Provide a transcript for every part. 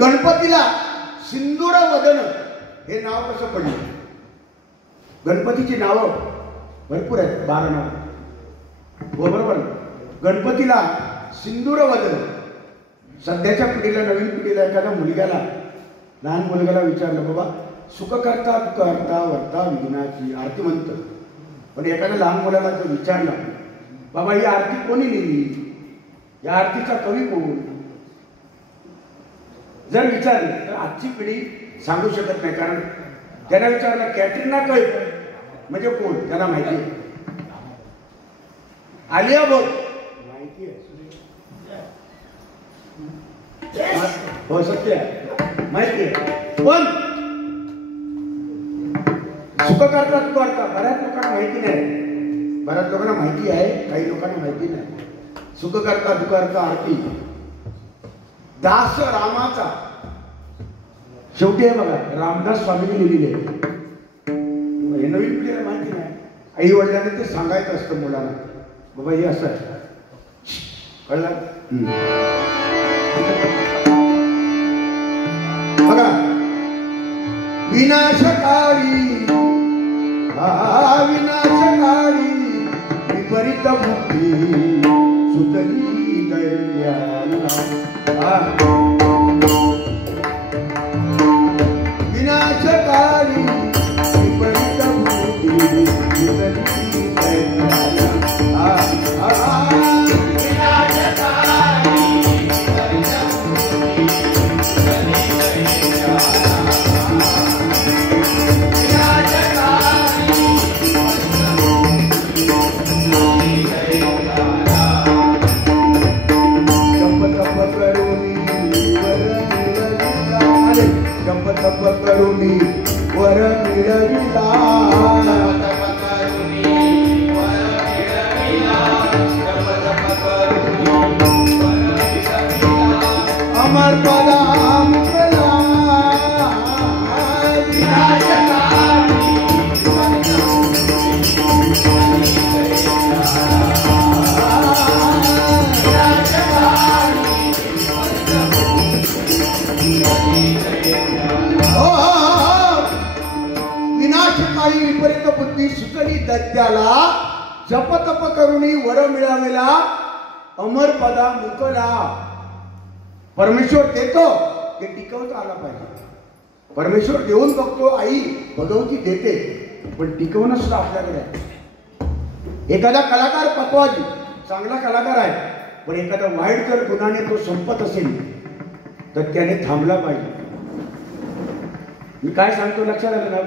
गणपतीला सिंदूर वदन हे नाव कसं पडलं? गणपतीची नावं भरपूर आहेत, 12 नाव बरोबर. गणपतीला सिंदूर वदन. सध्याच्या पिढीला, नवीन पिढीला, एखाद्या मुलग्याला, लहान मुलग्याला विचारलं, बाबा सुख करता दुःख करता वर्ता विघ्नाची आरती म्हणतं, पण एखाद्या लहान मुलाला जर विचारलं, बाबा ही आरती कोणी लिहिली, या आरतीचा कवी कोण, जर विचारलं तर आजची पिढी सांगू शकत नाही. कारण त्यांना विचारलं कॅटरीना कैफ म्हणजे कोण, त्यांना माहिती आहे. आलिया भट माहिती आहे, हो सत्य माहिती आहे, पण सुख करता दुःख करता बऱ्याच लोकांना माहिती नाही. बऱ्याच लोकांना माहिती आहे, काही लोकांना माहिती नाही. सुख करता दुःख करता आरती दास रामाचा शेवटी आहे बघा, रामदास स्वामींनी लिहिलेली आहे. हे नवीन पिढीला माहिती नाही. आई वडिलांनी ते सांगायचं असतं मुलांना, बाबा हे असं कळलं. बघा विनाशकारी विनाशकारी विपरीत बुद्धी सुतली दैन्याला. विनाशकारी विपरीत बुद्धी सुतली दैन्याला. करुणी वर मिळविला अमर पदा विपरीत बुद्धी सुतली दत्याला जप तप करुणी वर मिळावेला अमर पदा मुकला. परमेश्वर देतो ते टिकवता आला पाहिजे. परमेश्वर देऊन बघतो, आई भगवती देते, पण टिकवणं सुद्धा आपल्याकडे आहे. एखादा कलाकार पक्वाजी चांगला कलाकार आहे, पण एखादा वाईट जर गुन्हाने तो संपत असेल तर त्याने थांबला पाहिजे. मी काय सांगतो लक्षात आलं ना?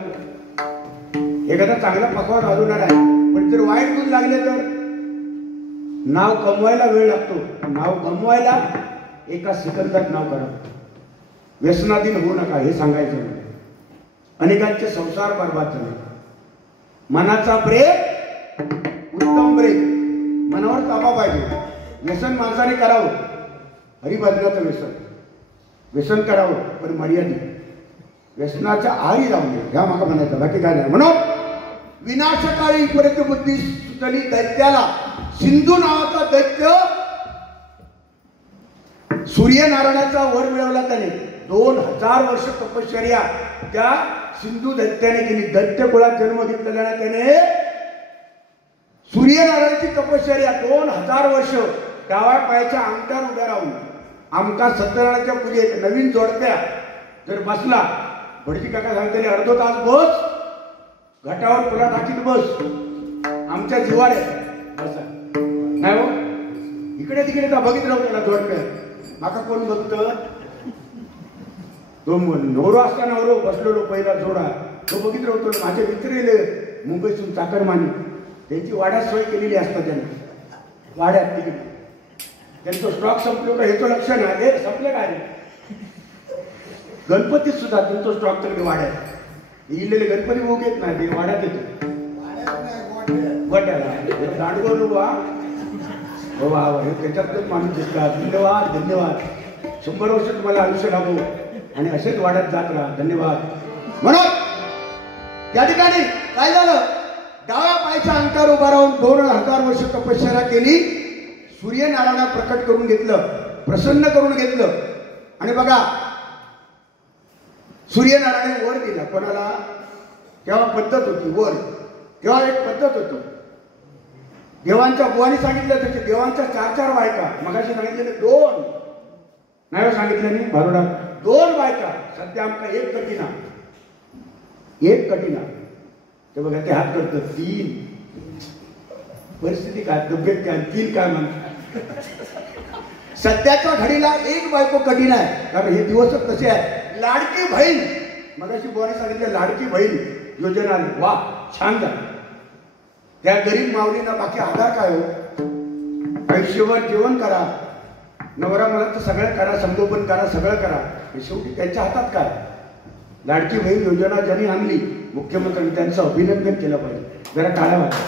एखादा चांगला पकवान वाजवणार आहे, पण जर वाईट गुण लागले तर नाव कमवायला वेळ लागतो. नाव कमवायला एका सेकंदात नाव करा. व्यसनाधीन होऊ नका हे सांगायचं. अनेकांचे संसार बर्बाद झाले. मनाचा ब्रेक उत्तम ब्रेक. मनावर ताबा पाहिजे. व्यसन माणसाने करावं, हरिभजनाचं व्यसन करावं, पण मर्यादित. व्यसनाच्या आरी जाऊ नये ह्या मागा म्हणायचं, बाकी काय नाही. म्हणून विनाशकारी विपरीत बुद्धी सुतली दैत्याला. सिंधू नावाचा दैत्य सूर्यनारायणाचा वर मिळवला त्याने. 2000 वर्ष तपश्चर्या त्या सिंधू दैत्याने केली. दैत्य कुळात जन्म घेतलेला त्याने सूर्यनारायणाची तपश्चर्या 2000 वर्ष डाव्या पायाच्या अंगठावर उभ्या राहून आमका सत्यनारायणाच्या पूजेत नवीन जोडप्या जर बसला, भटजी काका सांगते अर्धो तास बस, घाटावर पुला टाकीत बस, आमच्या जिवाड्या बसा नाही हो. इकडे तिकडे तर बघित राहू त्याला जोडप्या. माका कोण बघत? तो नवरो असता नवरो बसलेलो पहिला जोडा तो बघित राहतो. माझे मित्र येले मुंबईतून चाकरमानी, त्यांची वाड्यात सोय केलेली असतात त्यांनी. वाड्यात तिकडे त्यांचं स्टॉक संपलो का ह्याचं लक्ष नाही. हे संपले काय? गणपतीत सुद्धा त्यांचा स्टॉक तिकडे वाड्यात इलेले गणपती भोग येत नाही, ते वाड्यात येतो. गोट्याला दांडगो बा त्याच्यातच माणूस दिसला. धन्यवाद धन्यवाद. 100 वर्ष तुम्हाला आयुष्य लाभो आणि असेच वाड्यात जात राहा. धन्यवाद. म्हणून या ठिकाणी काय झालं? डाव्या पायाच्या अंगावर उभा राहून 2000 वर्ष तपश्चर्या केली. सूर्यनारायणा प्रकट करून घेतलं, प्रसन्न करून घेतलं. आणि बघा सूर्यनारायण वर दिला कोणाला? तेव्हा पद्धत होती वर, तेव्हा एक पद्धत होती. देवांच्या बुवानी सांगितलं त्याचे देवांच्या 4-4 बायका, मगाशी सांगितलेले 2 नाही सांगितलं नाही भारुडा, 2 बायका. सध्या आमका एक कठीणा ते बघा ते हात करतं 3. परिस्थिती काय, तब्येत काय, 3 काय म्हणतात. सध्याच्या घडीला एक बायको कठीण आहे, कारण हे दिवसच कसे आहे. लाडकी बहीण, मगाशी बुवानी सांगितलं लाडकी बहीण योजना आली, वा छान झालं. त्या गरीब माऊलींना बाकी आधार काय हो? आयुष्यभर जेवण करा, नवरा मला तर सगळं करा, संगोपन करा, सगळं करा, हे शेवटी त्यांच्या हातात काय. लाडकी बहीण योजना ज्यांनी आणली मुख्यमंत्र्यांनी त्यांचं अभिनंदन केलं पाहिजे. जरा टाळ्या वाजवा.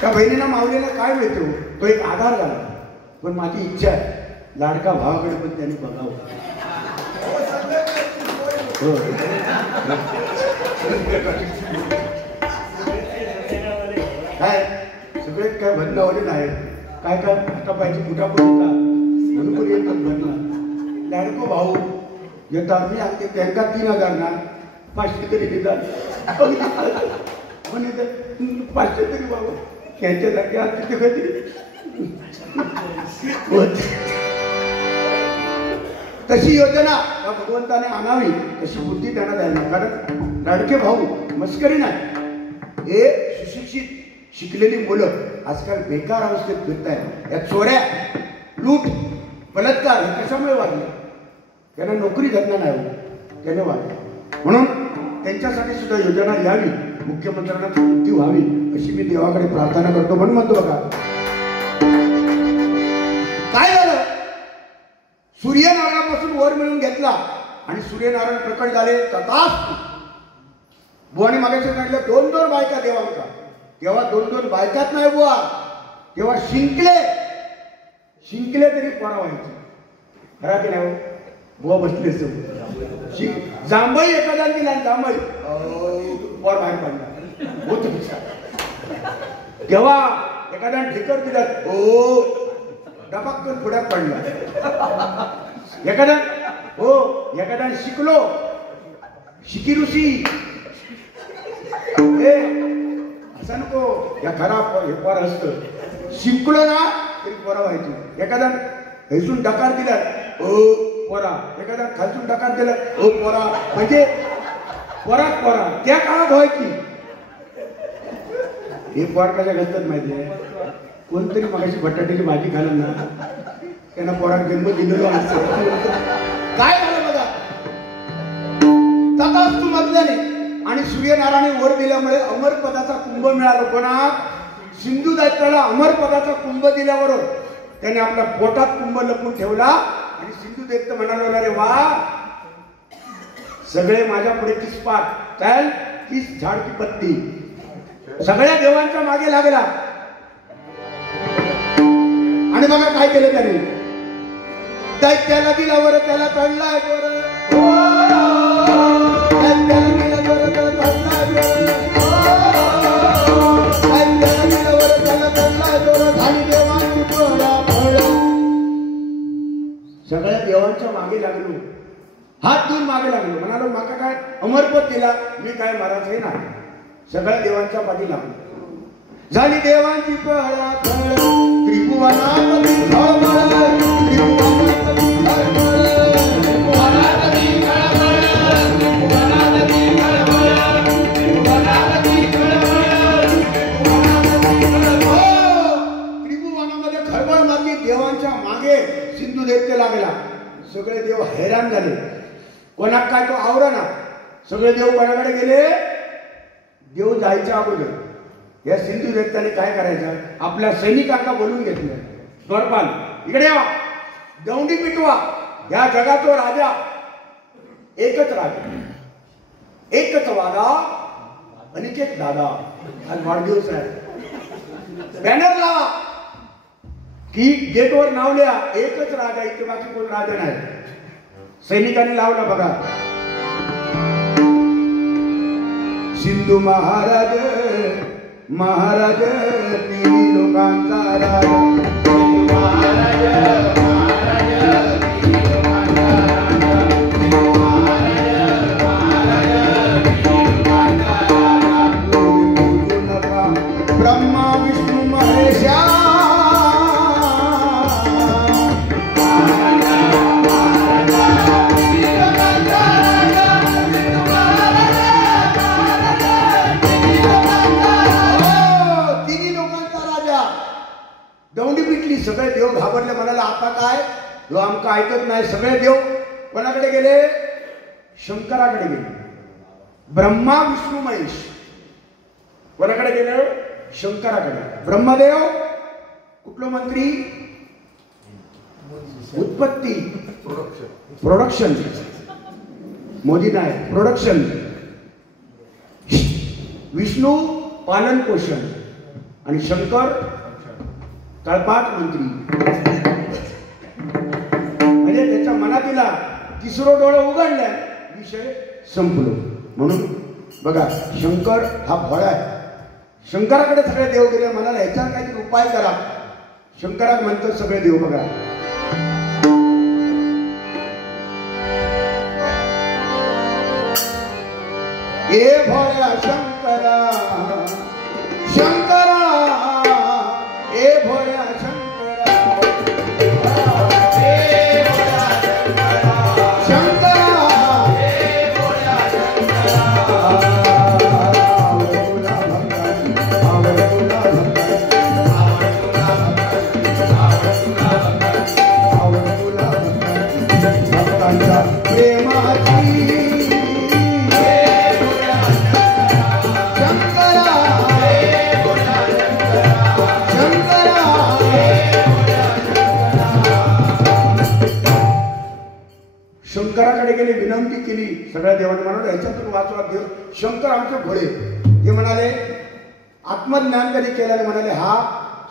त्या बहिणीला माऊलीला काय मिळतो? तो एक आधार झाला. पण माझी इच्छा आहे लाडका भावाकडे पण त्यांनी बघावं. काय सगळे काय बदलावले नाही, काय काय आता पाहिजे कुठा पण होता म्हणून पण येतात बदला. लाडको भाऊ येतात, मी आणते त्यांना 3000 ना 500 तरी देतात, म्हणजे 500 तरी बाबा त्यांच्या जागी आणते ते कधी. तशी योजना भगवंताने आणावी, तशी बुद्धी त्यांना द्यायला. कारण लाडके भाऊ मस्करी नाही. हे सुशिक्षित शिकलेली मुलं आजकाल बेकार अवस्थेत फिरत आहेत. या चोऱ्या, लूट, बलात्कार हे कशामुळे वाढले? त्यांना नोकरी धंदा नाही हो, त्याने वाढले. म्हणून त्यांच्यासाठी सुद्धा योजना यावी, मुख्यमंत्र्यांना बुद्धी व्हावी अशी मी देवाकडे प्रार्थना करतो. म्हणून म्हणतो बघा काय झालं, सूर्यनारायणापासून वर मिळून घेतला आणि सूर्यनारायण प्रकट झाले. तथास्तु. बुवाने मागायचं सांगितलं 2-2 बायका देवांका. तेव्हा 2-2 बायकाच नाही बुवा, तेव्हा शिंकले तरी पोरा व्हायचे. खरा की नाही बुवा बसले जांभई एखादा दिला, जांभई पोर बाहेर पडला होत. तेव्हा एखादा ढेकर दिला, हो डबाक्कन पुढ्यात पडला. एखादा शिकलो, शिकी ऋषी असं नको, या खराब हे पोर असतं. शिकलो ना तरी पोरा व्हायची. एखादा हैसून डकार दिला, ओ पोरा. एखादा खालसून डकार दिला, ओ पोरा. म्हणजे पोरा त्या काळात व्हायची. हे पोर कशा घालतात माहितीये? कोणतरी मगाशी बटाट्याची भाजी खाल्लं ना त्यांना पोरात जन्म दिलेलो असतो. काय झालं बघा, तथास्तु म्हटल्याने आणि सूर्यनारायण वर दिल्यामुळे अमरपदाचा कुंभ मिळाला. कोणा? सिंधू दैत्याला अमरपदाचा कुंभ दिल्याबरोबर त्याने आपल्या पोटात कुंभ लपून ठेवला आणि सिंधू दैत्य म्हणाला, रे वा सगळे माझ्या पुढे किसपाट, चल किस झाड की पत्ती. सगळ्या देवांच्या मागे लागला आणि बघा काय केलं त्याने. दैत्याला दिल्यावर त्याला चढलाय जोर, दैत्याला दिल्यावर त्याला चढलाय जोर, दैत्याला दिल्यावर त्याला चढलाय जोर. झाली देवांची पळापळ. सगळ्या देवांच्या मागे लागलो, हात धुवून मागे लागलो. म्हणालो माका काय अमरपद दिला, मी काय महाराज आहे ना. सगळ्या देवांच्या पाठी लागलो. झाली देवांची पळापळ. त्रिभुवनापती खळबळ, त्रिभुवनापती खळबळ, त्रिभुवनापती खळबळ, त्रिभुवनापती खळबळ, त्रिभुवनापती खळबळ, त्रिभुवनापती खळबळ. त्रिभुवनामध्ये खळबळ मारली. देवांच्या मागे सिंधू दैत्य लागला. सगळे देव हैराण झाले. कोणाक काय तो आवरणा. सगळे देव कोणाकडे गेले? देव जायच्या अगोदर या सिंधू दैत्याने काय करायचं, आपल्या सैनिकांना बोलून घेतलं. द्वारपाल इकडे या, दौंडी पिटवा. या जगाचा राजा एकच राजा, एकच वादा, अनिकेत दादा. आज वाढदिवस आहे. बॅनर लावा की गेटवर नाव लिहा, एकच राजा, इथे बाकी कोण राजा नाही. सैनिकांनी लावला बघा, सिंधू महाराज महाराज तिन्ही लोकांचा राजा. सिंधू महाराज महाराज तिन्ही लोकांचा राजा. सिंधू महाराज तोंडी पिटली, सगळे देव घाबरले, म्हणाले आता काय, जो आमका ऐकत नाही. सगळे देव कोणाकडे गेले? शंकराकडे गेले. ब्रह्मा विष्णू महेश कोणाकडे गेले? शंकराकडे. ब्रह्मदेव कुठलं मंत्री? उत्पत्ती प्रोडक्शन. मोदी नाही, प्रोडक्शन. विष्णू पालन पोषण आणि शंकर कळपाट मंत्री. म्हणजे त्याच्या मनातीला तिसरं डोळं उघडलं, विषय संपलो. म्हणून बघा, शंकर हा भोळा आहे. शंकराकडे सगळे देव गेले, म्हणाला ह्याच्यावर काहीतरी उपाय करा. शंकराक म्हणतात सगळे देव, बघा ए भोळ्या शंकरा, शंकरा ए भोळ्या शंकरा, ए भोळ्या शंकरा, शंकरा ए भोळ्या शंकरा. भक्तांच्या प्रेमाची शंकराकडे गेले, विनंती केली. सगळ्या देवाने म्हणाले ह्याच्यातून वाचवा देव. शंकर आमचे भोळे. ते म्हणाले आत्मज्ञान कधी केल्याने म्हणाले हा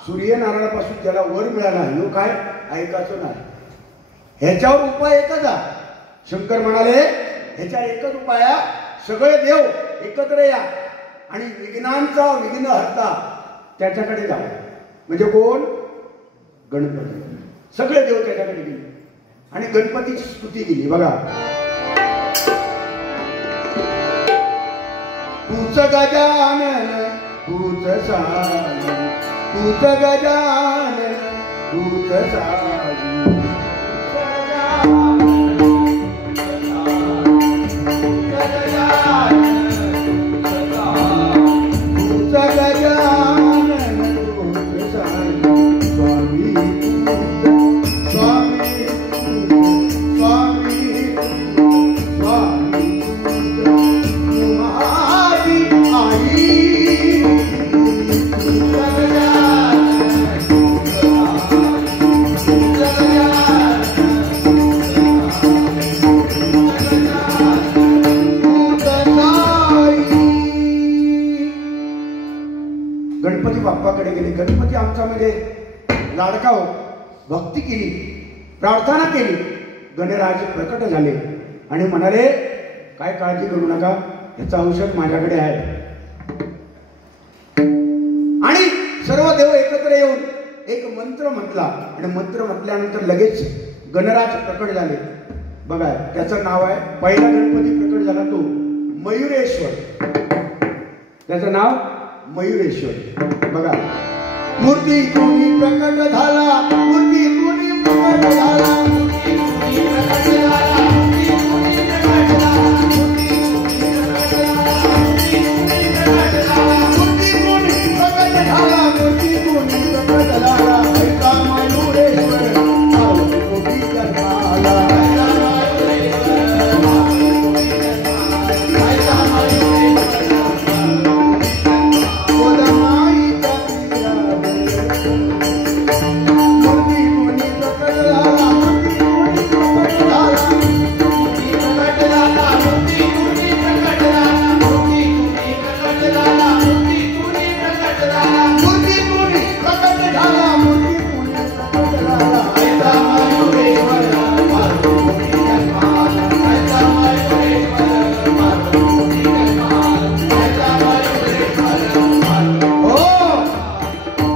सूर्यनारायणापासून ज्याला वर मिळाला ह्यो काय ऐकायचं नाही, ह्याच्यावर उपाय एकच आहे. शंकर म्हणाले ह्याच्यावर एकच उपाय आहे, सगळे देव एकत्र या आणि विघ्नांचा विघ्न हरता त्याच्याकडे जा. म्हणजे कोण? गणपती. सगळे देव त्याच्याकडे गेले आणि गणपतीची स्तुती केली. बघा, तूच गजानन तूच साई, तूच गजानन तूच साई, तूच गजानन तूच साई, स्वामी स्वामी गणपती बाप्पाकडे गेले. गणपती आमचा म्हणजे लाडका हो. भक्ती केली, प्रार्थना केली. गणराज प्रकट झाले आणि म्हणाले काय काळजी करू नका, याचं औषध माझ्याकडे आहे. आणि सर्व देव एकत्र येऊन एक मंत्र म्हटला आणि मंत्र म्हटल्यानंतर लगेच गणराज प्रकट झाले. बघा, त्याचं नाव आहे, पहिला गणपती प्रकट झाला तो मयुरेश्वर. त्याचं नाव मयुरेश्वर. बघा, मूर्ती तुम्ही प्रकट झाला, मूर्ती तुम्ही प्रकट झाला, मूर्ती तुम्ही प्रकट झाला, मूर्ती तुम्ही प्रकट झाला, मूर्ती तुम्ही प्रकट झाला, मूर्ती तुम्ही प्रकट झाला. ऐका मयुरेश्वर कोटी जन्माला, ऐका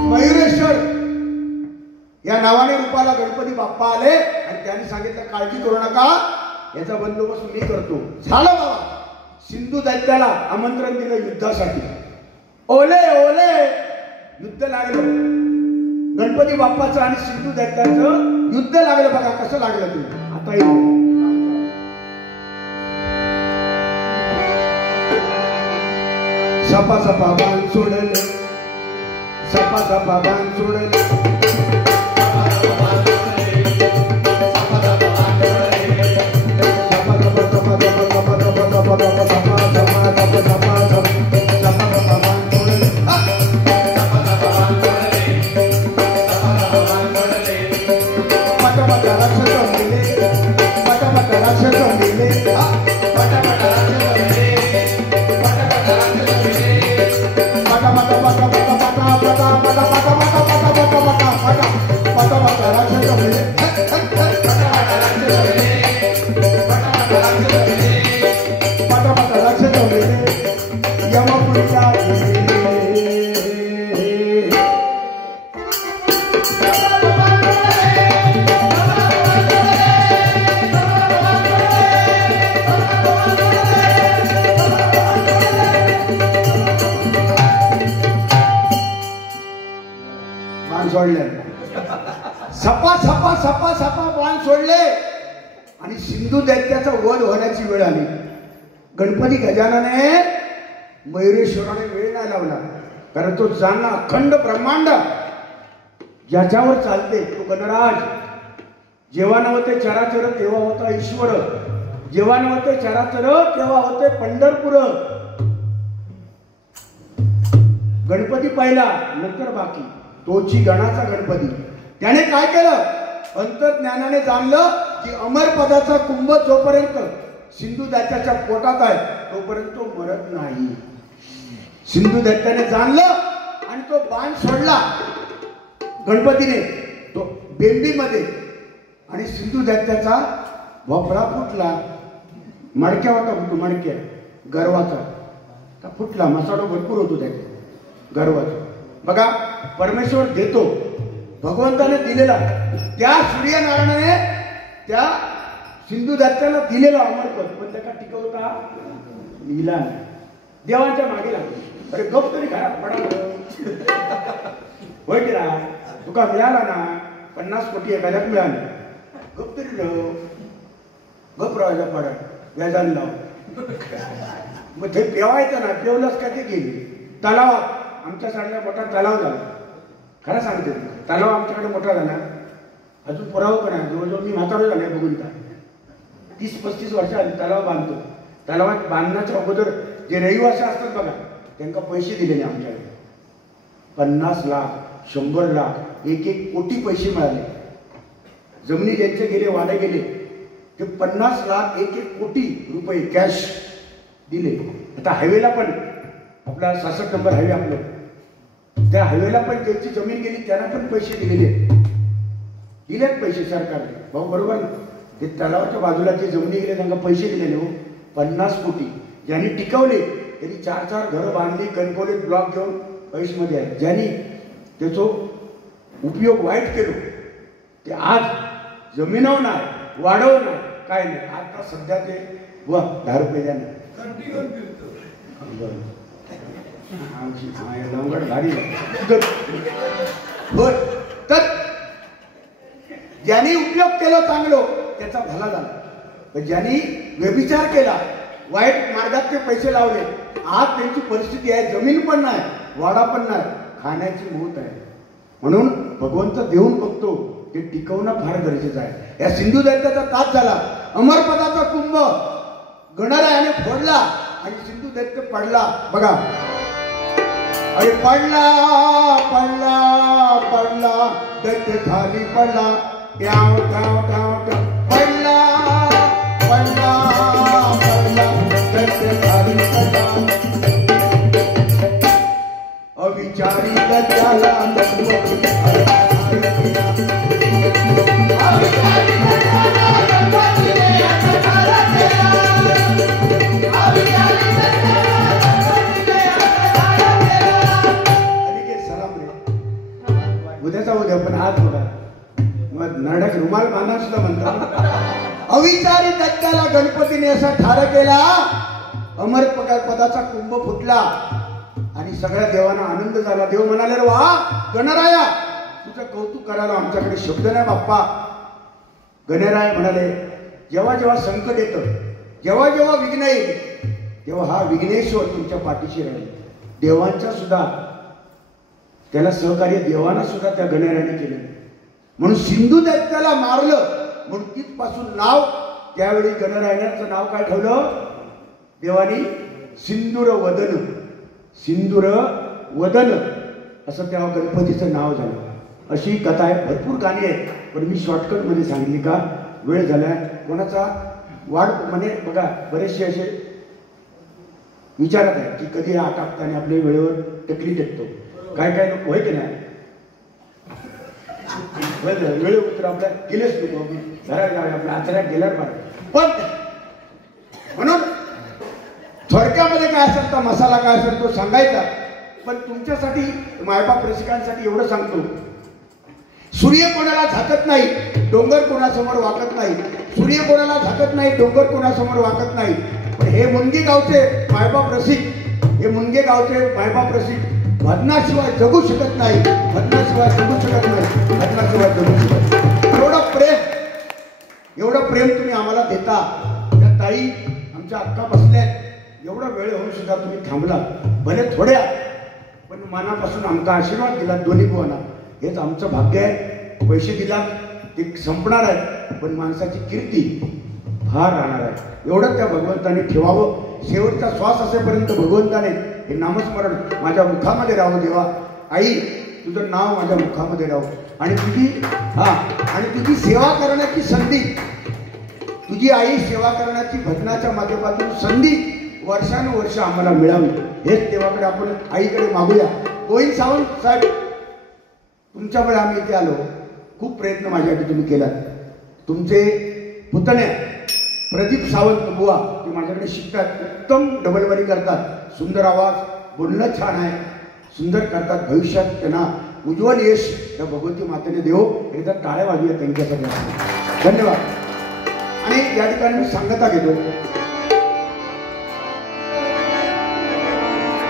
मयुरेश्वर या नावाने रूपाला गणपती बाप्पा आले आणि त्यांनी सांगितलं काळजी करू नका, याचा बंदोबस्त मी करतो. झालं बाबा. सिंधू दैत्याला आमंत्रण दिलं युद्धासाठी. ओले ओले युद्ध लागलं. गणपती बाप्पाचं आणि सिंधू दैत्याचं युद्ध लागलं. बघा कसं लागलं ते. आता सपा सपा बाण सोडलं, सपा सपा बाण सोडलं, पटापटा राक्षस मेले, पटापटा राक्षस मेले, यमपुरीला गेले. सोडले, सपा सपा सपा सपा बाण सोडले आणि सिंधू दैत्याचा वध होण्याची वेळ आली. गणपती गजानने मयुरेश्वराने वेळ नाही लावला, कारण तो जाणला अखंड ब्रह्मांड ज्याच्यावर चालते तो गणराज. जेव्हा नव्हते चराचर तेव्हा होता ईश्वर, जेव्हा नव्हते चराचर तेव्हा होते पंढरपूर. गणपती पहिला, नंतर बाकी. तोची गणाचा गणपती. त्याने काय केलं? अंतर्ज्ञानाने जाणलं की अमरपदाचा कुंभ जोपर्यंत सिंधू दैत्याच्या पोटात आहे तोपर्यंत तो मरत नाही. सिंधू दैत्याने जाणलं आणि तो बाण सोडला गणपतीने तो बेंबीमध्ये आणि सिंधू दैत्याचा भोपळा फुटला. मडक्या होता, मडक्या गर्वाचा फुटला. मसाडो भरपूर होतो त्याच्या गर्वाचा. बघा, परमेश्वर देतो, भगवंताने दिलेला. त्या सूर्यनारायणाने त्या सिंधू दैत्याला दिलेला अमरपद, पण त्याला टिकवता लिहिला नाही. देवांच्या मागे लागले. अरे गप तरी घरात पडा होय की ना, तुका मिळाला ना 50 कोटी एखाद्यात मिळाले, गप तरी राह, गप राहायचा पडा व्याजान लाव. मग ते पेवायचं ना, पेवलंच का ते गेली तलावात. आमच्या साडला मोठा तलाव झाला, खरं सांगते. तलाव आमच्याकडे मोठा झाला, अजून पुरावा पण आहे. जवळजवळ मी म्हातारा झाला बघून. 30-35 वर्ष आली तलाव बांधतो. तलावात बांधण्याच्या अगोदर जे रहिवासी असतात बघा, त्यांना पैसे दिलेले आमच्याकडे. 50 लाख, 100 लाख, 1-1 कोटी पैसे मिळाले. जमिनी ज्यांचे गेले, वाडे गेले, ते 50 लाख 1-1 कोटी रुपये कॅश दिले. आता हायवेला पण आपला 66 नंबर हायवे आपलं, त्या हायवेला पण ज्यांची जमीन गेली त्यांना पण पैसे दिलेत पैसे सरकारने. भाऊ बरोबर ना? ते तलावाच्या बाजूला जे जमिनी गेले त्यांना पैसे दिलेले हो, 50 कोटी. ज्यांनी टिकवले त्यांनी 4-4 घरं बांधली, कणकवलीत ब्लॉक घेऊन पैशामध्ये आहेत. ज्यांनी त्याचा उपयोग वाईट केलो ते आज जमिनव नाही, वाढव नाही, काय नाही. आता सध्या ते 10 रुपये द्या ना. तर ज्यांनी उपयोग केला चांगलो त्याचा भला झाला, पण ज्यांनी व्यभिचार केला, वाईट मार्गात ते पैसे लावले, आज त्यांची परिस्थिती आहे, जमीन पण नाही, वाडा पण नाही, खाण्याची मोहत आहे. म्हणून भगवंत देऊन बघतो, ते टिकवणं फार गरजेचं आहे. या सिंधू दैत्याचा ताप झाला, अमरपदाचा कुंभ गणरायाने फोडला आणि सिंधू दैत्य पडला. बघा, अरे पडला पडला पडला दैत्य खाली पडला. ट्याव ट्याव ट्याव ट्याव पडला पडला पडला दैत्य खाली पडला. अविचारी दैत्याला उद्याचा उद्या पण आज बघा, मग नरडक रुमाल बांधा सुद्धा म्हणतात. अविचारी दैत्याला गणपतीने असा ठार केला, अमर पदाचा कुंभ फुटला आणि सगळ्या देवांना आनंद झाला. देव म्हणाले, रे वा गणराया, तुझं कौतुक करायला आमच्याकडे शब्द नाही बाप्पा. गणराय म्हणाले, जेव्हा जेव्हा संकट येतं, जेव्हा जेव्हा विघ्न येईल, तेव्हा हा विघ्नेश्वर तुमच्या पाठीशी राहील. देवांच्या सुद्धा त्याला सहकार्य देवाना सुद्धा त्या गणरायाने केलं. म्हणून सिंधू दैत्याला मारलं, म्हणून तिथपासून नाव त्यावेळी गणरायाचं नाव काय ठेवलं देवानी? सिंदूर वदन. सिंदूर वदन असं त्या गणपतीचं नाव झालं. अशी कथा आहे, भरपूर गाणी आहेत, पण मी शॉर्टकट मध्ये सांगितली का वेळ झालाय. कोणाचा वाढ म्हणजे बघा, बरेचसे असे विचारत आहे की कधी आटापताना आपल्या वेळेवर टकली टेकतो. काय काय लोक होय की नाही, वेळ उतर आपल्या गेलेच नको घरात जाऊया आपल्या आचऱ्यात गेल्यावर पण म्हणून थोडक्यामध्ये काय असेल तर मसाला काय असेल तो सांगायचा. पण तुमच्यासाठी मायबाप रसिकांसाठी एवढं सांगतो, सूर्य कोणाला झाकत नाही, डोंगर कोणासमोर वाकत नाही. सूर्य कोणाला झाकत नाही, डोंगर कोणासमोर वाकत नाही. पण हे मुनगे गावचे मायबाप रसिक, हे मुनगे गावचे मायबाप रसिक भजनाशिवाय जगू शकत नाही, भजनाशिवाय जगू शकत नाही, भजनाशिवाय जगू शकत नाही. एवढं प्रेम तुम्ही आम्हाला देता. त्या ताई आमच्या अक्का बसल्या, एवढा वेळ होऊन सुद्धा तुम्ही थांबला, भले थोड्या पण मनापासून आमचा आशीर्वाद दिला दोन्ही बुवांना. हेच आमचं भाग्य आहे. पैसे दिला ते संपणार आहे, पण माणसाची कीर्ती फार राहणार आहे. एवढं त्या भगवंताने ठेवावं. शेवटचा श्वास असेपर्यंत भगवंताने हे नामस्मरण माझ्या मुखामध्ये राहावं. देवा आई तुझं नाव माझ्या मुखामध्ये राहावं आणि तुझी सेवा करण्याची संधी, तुझी आई सेवा करण्याची भजनाच्या माध्यमातून संधी वर्षानुवर्ष आम्हाला मिळावी. हेच देवाकडे आपण आईकडे मागूया. गोविंद सावंत साहेब तुमच्यामुळे आम्ही इथे आलो. खूप प्रयत्न माझ्यासाठी तुम्ही केलात. तुमचे पुतण्या प्रदीप सावंत बुवा ते माझ्याकडे शिकतात, उत्तम डबलवारी करतात, सुंदर आवाज, बोलणं छान आहे, सुंदर करतात. भविष्यात त्यांना उज्ज्वल यश या भगवती मातेने देव. एकदा टाळ्या वाजूया त्यांच्यासाठी. धन्यवाद. आणि या ठिकाणी मी सांगता घेतो